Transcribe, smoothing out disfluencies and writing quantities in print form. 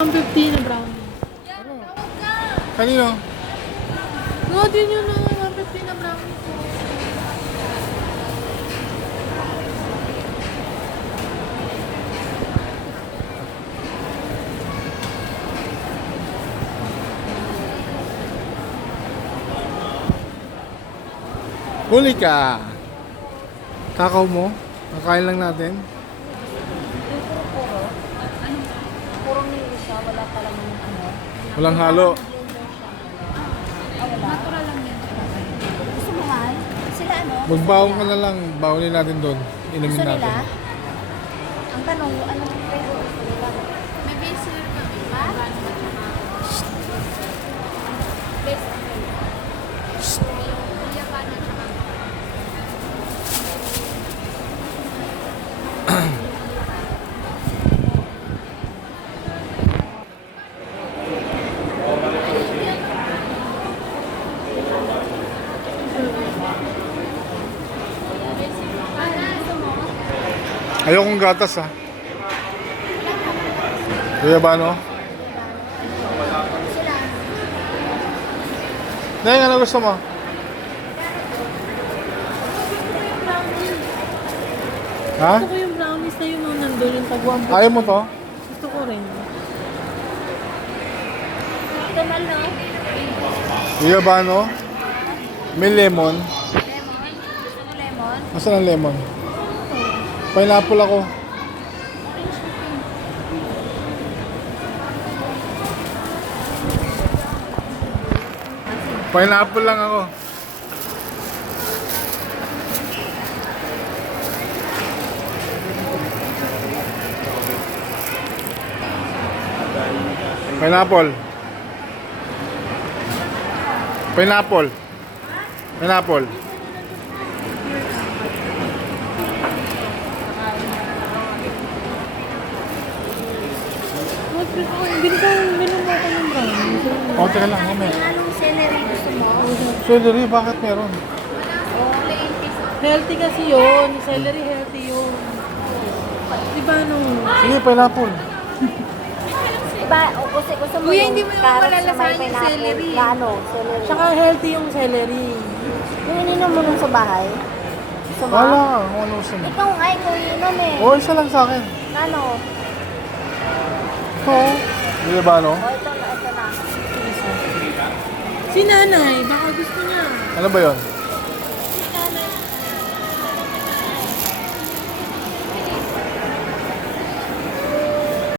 150 na brownie. Ano? Kanino? No, din yun na 150 na brownie. Huli ka! Kakao mo? Kakain lang natin? Puro nilo siya, wala talagang ano. Walang halo. Natural lang yan. Gusto mo mahal? Sila ano? Magbaon ka na lang. Baonin natin doon. Inumin Gusto natin. nila? Ang tanong, anong flavor gusto nila? May basil kami. Brownie at saka basil. Yabano at saka Ayokong gatas ha. Kuya ba no? Neng, ano gusto mo? Ha? Gusto ko yung brownies na yun nung nandun yung tagwang. Ayaw mo to? Gusto ko rin. Ito mal, no? Kuya ba no? May lemon. Lemon? Gusto mo lemon? Nasaan ang lemon? Pineapple ako. Pineapple lang ako. Pineapple. Pineapple. Pineapple. Binom mo ako ng brownies. O, teka lang, mamaya. Anong celery gusto mo? Celery, bakit meron? Healthy kasi yun. Celery healthy yun. Diba nung... Sige, pineapple. Diba, o gusto mo Kuya, yung hindi mo yung carrots na may malalasahan yung pineapple? celery. Na ano, celery. Tsaka healthy yung celery. Yung ininom mo nun sa bahay? Gusto mo? Wala, kung ano gusto mo. Ikaw nga, ikaw inom eh. O, isa lang sa akin. Ano? Ito. Hindi ba, no? O, ito na, ito na. Si nanay, baka gusto niya. Ano ba yon?